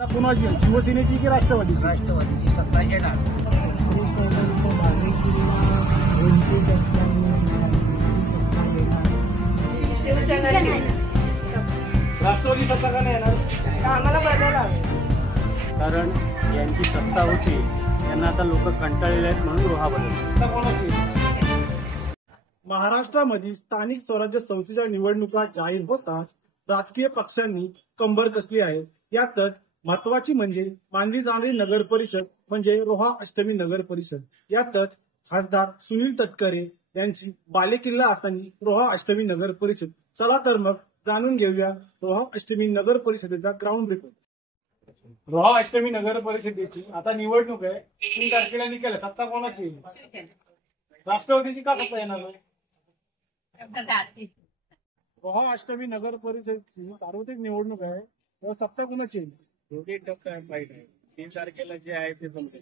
आता कोणाची आहे? शिवसेनेची की राष्ट्रवादीची? राष्ट्रवादीची सत्ता येणार. राष्ट्रवादी सत्ता का नाही येणार? आम्हाला बदल हवे. कारण यांची सत्ता होती, त्यांना आता लोक कंटाळलेले आहेत म्हणून रोहा बदल. आता कोणाची? महाराष्ट्रामध्ये स्थानिक स्वराज्य संस्थेच्या निवडणुका जाहीर होताच राजकीय पक्षांनी कंबर कसली आहे. यातच महत्वाची म्हणजे बांधली जाणारी नगर परिषद म्हणजे रोहा अष्टमी नगर परिषद. यातच खासदार सुनील तटकरे यांची बालेकिल्ला असताना रोहा अष्टमी नगर परिषद. चला तर मग जाणून घेऊया रोहा अष्टमी नगर परिषदेचा ग्राउंड रिपोर्ट. रोहा अष्टमी नगर परिषदेची आता निवडणूक आहे. 3 तारखेला निकाल आहे. सत्ता कोणाची? राष्ट्रवादीची का सत्ता येणार? रोहा अष्टमी नगर परिषदेची सार्वत्रिक निवडणूक आहे. तर सत्ता कोणाची? दोन्ही टक्का फाईट आहे. 3 तारखेला जे आहे ते जमते.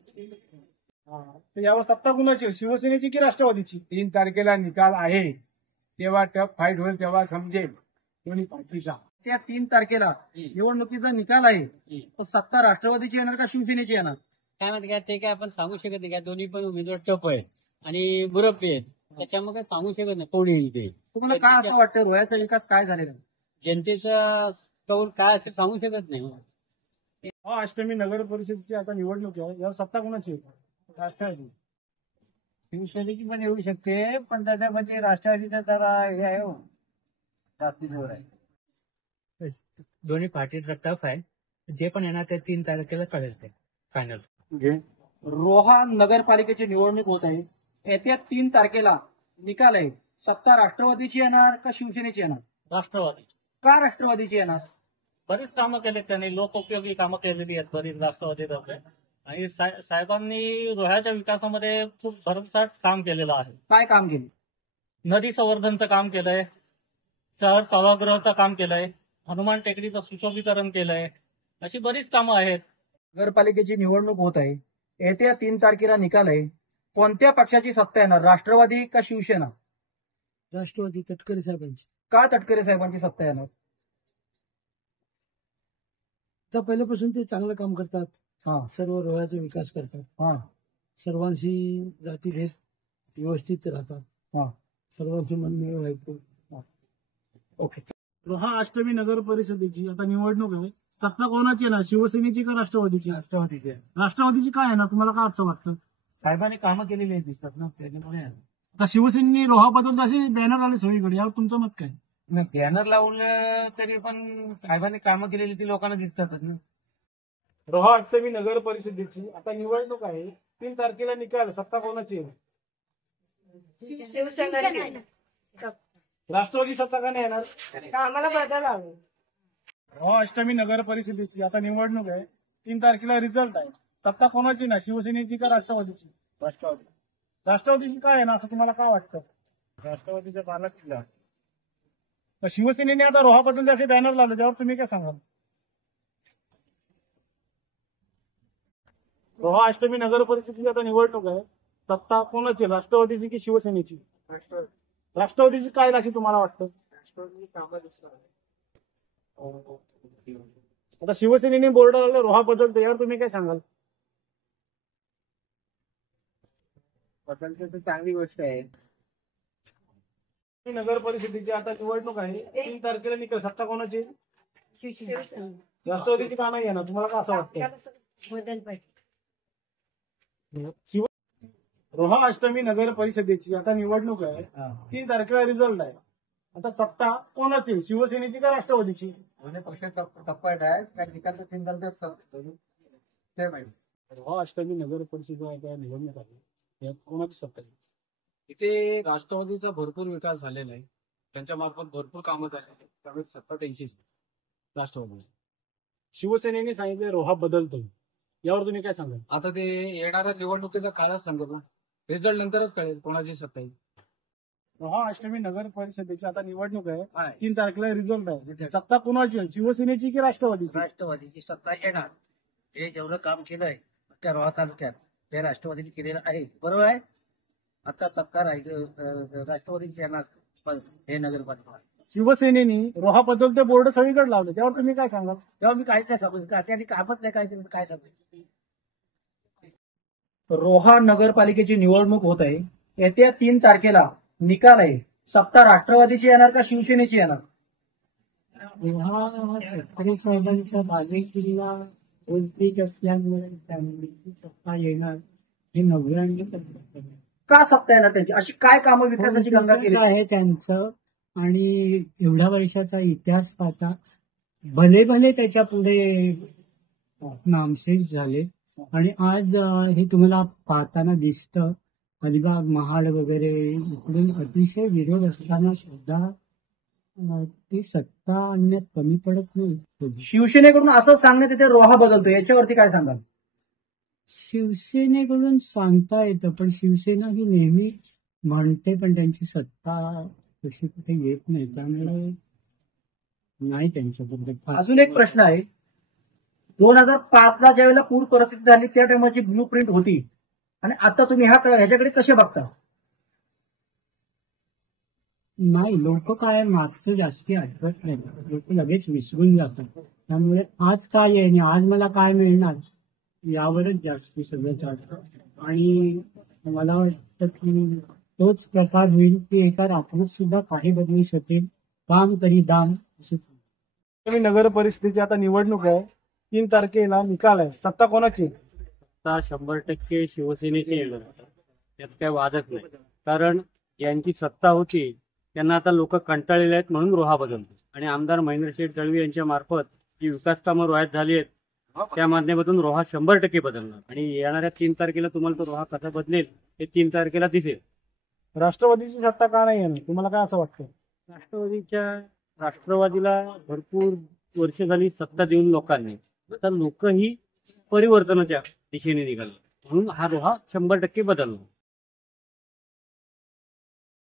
तर यावर सत्ता कोणाची? शिवसेनेची की राष्ट्रवादीची? 3 तारखेला निकाल आहे, तेव्हा टफ फाईट होईल, तेव्हा समजेल दोन्ही पार्टीचा. त्या 3 तारखेला निवडणुकीचा निकाल आहे, तर सत्ता राष्ट्रवादीची येणार का शिवसेनेची येणार? काय माहिती काय ते काय आपण सांगू शकत नाही. काय दोन्ही पण उमेदवार टप आहेत आणि मुरब्बी आहेत, त्याच्यामुळे काय सांगू शकत नाही कोण येईल ते. तुम्हाला काय असं वाटतं, रोह्याचा विकास काय झालेला आहे? जनतेचा कौल काय असेल सांगू शकत नाही. रोहा अष्टमी नगर परिषदेची आता निवडणूक आहे. यावर सत्ता कोणाची? राष्ट्रवादी. शिवसेनेची पण येऊ शकते, पण त्याच्यामध्ये राष्ट्रवादीचा जरा हे आहे हो, जास्ती जोर आहे. दोन्ही पार्टीचा टफ आहे. जे पण येणार ते 3 तारखेला कळेल ते फायनल. रोहा नगरपालिकेची निवडणूक होत आहे. येत्या 3 तारखेला निकाल आहे. सत्ता राष्ट्रवादीची येणार का शिवसेनेची येणार? राष्ट्रवादी. का राष्ट्रवादीची येणार? बरीच कामं केलेत त्यांनी, लोकोपयोगी कामं केलेली आहेत बरीच राष्ट्रवादीतर्फे. आणि साहेबांनी रोह्याच्या विकासामध्ये खूप भरमसाठ काम केलेलं आहे. काय काम केले? नदी संवर्धनचं काम केलंय, शहर सभागृहाचं काम केलंय, हनुमान टेकडीचं सुशोभीकरण केलंय, अशी बरीच कामं आहेत. नगरपालिकेची निवडणूक होत आहे. येत्या 3 तारखेला निकाल आहे. कोणत्या पक्षाची सत्ता येणार, राष्ट्रवादी का शिवसेना? राष्ट्रवादी तटकरे साहेबांची. का तटकरे साहेबांची सत्ता येणार? तर पहिल्यापासून ते चांगलं काम करतात. हा सर्व रोह्याचा विकास करतात. हा सर्वांशी जातीभेद व्यवस्थित राहतात. हा सर्वांशी मनमिळाव आहे. ओके. रोहा अष्टमी नगर परिषदेची आता निवडणूक आहे. सत्ता कोणाची येणार? शिवसेनेची का राष्ट्रवादीची? राष्ट्रवादीची. राष्ट्रवादीची काय येणार? तुम्हाला काय असं वाटतं? साहेबांनी कामं केलेली आहेत दिसतात ना, त्याच्यामुळे. आता शिवसेनेने रोहा बदल असे बॅनर आले सगळीकडे. यावर तुमचं मत काय? बॅनर लावलं तरी पण साहेबांनी कामं केलेली ती लोकांना दिसतातच ना. रोहा अष्टमी नगर परिषदेची आता निवडणूक आहे. 3 तारखेला निकाल. सत्ता कोणाची आहे? शिवसेनेची. राष्ट्रवादी सत्ता का नाही येणार? आम्हाला बदल हवे. रोहा अष्टमी नगर परिषदेची आता निवडणूक आहे. 3 तारखेला रिझल्ट आहे. सत्ता कोणाची ना? शिवसेनेची का राष्ट्रवादीची? राष्ट्रवादी. राष्ट्रवादीची काय आहे ना असं तुम्हाला काय वाटतं? राष्ट्रवादीच्या बालेकिल्ला. तर शिवसेनेने आता रोहा बदल असे बॅनर लावले, त्यावर तुम्ही काय सांगाल? रोहा अष्टमी नगर परिषदेची आता निवडणूक आहे. सत्ता कोणाची? राष्ट्रवादीची की शिवसेनेची? राष्ट्रवादीची काय अशी तुम्हाला वाटतं? राष्ट्रवादी कामं दिसणार. आता शिवसेनेने बोर्ड लावलं रोहा बदल, त्यावर तुम्ही काय सांगाल? बदलते तर चांगली गोष्ट आहे. नगर परिषदेची आता निवडणूक आहे. 3 तारखेला निकाल. सत्ता कोणाची? राष्ट्रवादीची का नाही येणार? तुम्हाला काय असं वाटतं? बदल पाहिजे. रोहा अष्टमी नगर परिषदेची आता निवडणूक आहे. 3 तारखेला रिझल्ट आहे. आता सत्ता कोणाची? शिवसेनेची का राष्ट्रवादीची? पक्षाचा सपाट आहे. त्या निकालचं 3 तारखेला रोहा अष्टमी नगर परिषदेच्या निवडणूक आहे. यात कोणाची सत्ता आहे? इथे राष्ट्रवादीचा भरपूर विकास झालेला आहे. त्यांच्या मार्फत भरपूर कामं झालेली, त्यामुळे सत्ता त्यांचीच राष्ट्रवादी. शिवसेनेने सांगितले रोहा बदलतो, यावर तुम्ही काय सांगाल? आता ते येणाऱ्या निवडणुकीचा काळच सांगत ना, रिझल्ट नंतरच कळेल कोणाची सत्ता येईल. रोहा अष्टमी नगर परिषदेची आता निवडणूक आहे. 3 तारखेला रिझल्ट आहे. सत्ता कोणाची आहे? शिवसेनेची की राष्ट्रवादीची? राष्ट्रवादीची सत्ता येणार. जे जेवढं काम केलंय त्या रोहा तालुक्यात ते राष्ट्रवादीने केलेलं आहे. बरोबर आहे. आता सत्ता राष्ट्रवादीची येणार हे नगरपालिका. शिवसेनेने रोहा बदलते बोर्ड सगळीकडे लावले, त्यावर तुम्ही काय सांगाल? तेव्हा मी काहीच नाही सांगू, त्यांनी कामच नाही काय काय सांगू. रोहा नगरपालिकेची निवडणूक होत आहे. येत्या 3 तारखेला निकाल आहे. सत्ता राष्ट्रवादीची येणार का शिवसेनेची येणार? हा ठाकरे साहेबांच्या बालेकिल्ला उलटीत असल्यामुळे त्यांची सत्ता येणार हे 99% का सत्ता येणार त्यांची? अशी काय कामं विकासाची गंगा केली? आहे त्यांचं. आणि एवढ्या वर्षाचा इतिहास पाहता भले भले त्याच्या पुढे नामशेष झाले. आणि आज हे तुम्हाला पाहताना दिसतं, अलिबाग महाड वगैरे इकडून अतिशय विरोध असताना सुद्धा ती सत्ता आणण्यात कमी पडत नाही. शिवसेनेकडून असं सांगण्यात येते रोहा बदलतो, याच्यावरती काय सांगाल? शिवसेनेकडून सांगता येतं, पण शिवसेना ही नेहमी म्हणते, पण त्यांची सत्ता तशी कुठे येत नाही, त्यामुळे नाही त्यांच्याबद्दल. अजून एक प्रश्न आहे. 2005ला ज्यावेळेला पूर परिस्थिती झाली त्या टायमाची ब्लू प्रिंट होती, आणि आता तुम्ही ह्याच्याकडे कसे बघता? नाही, लोक काय मागचं जास्ती आठवत नाही, लोक लगेच विसरून जातात. त्यामुळे आज काय आहे आणि आज मला काय मिळणार यावरच जास्ती सगळं चालतं. आणि मला वाटतं की तोच प्रकार होईल की एका रात्रीत सुद्धा काही बदलू शकेल. काम करी दाम असं. नगर परिषदेची आता निवडणूक आहे, 3 तारखेला निकाल आहे, सत्ता कोणाची? सत्ता 100% शिवसेनेची येणार, त्यात काही वादच नाही. कारण यांची सत्ता होती, त्यांना आता लोक कंटाळलेले आहेत म्हणून रोहा बदलतो. आणि आमदार महेंद्रशेठ दळवी यांच्या मार्फत जी विकास कामं रोह्यात झाली आहेत त्या माध्यमातून रोहा 100% बदलणार. आणि येणाऱ्या 3 तारखेला तुम्हाला तो रोहा कसा बदलेल हे 3 तारखेला दिसेल. राष्ट्रवादीची सत्ता का नाही येणार, तुम्हाला काय असं वाटतं? राष्ट्रवादीला भरपूर वर्ष झाली सत्ता देऊन लोकांनी, आता लोकही परिवर्तनाच्या दिशेने निघाले म्हणून हा रोहा 100% बदलणार.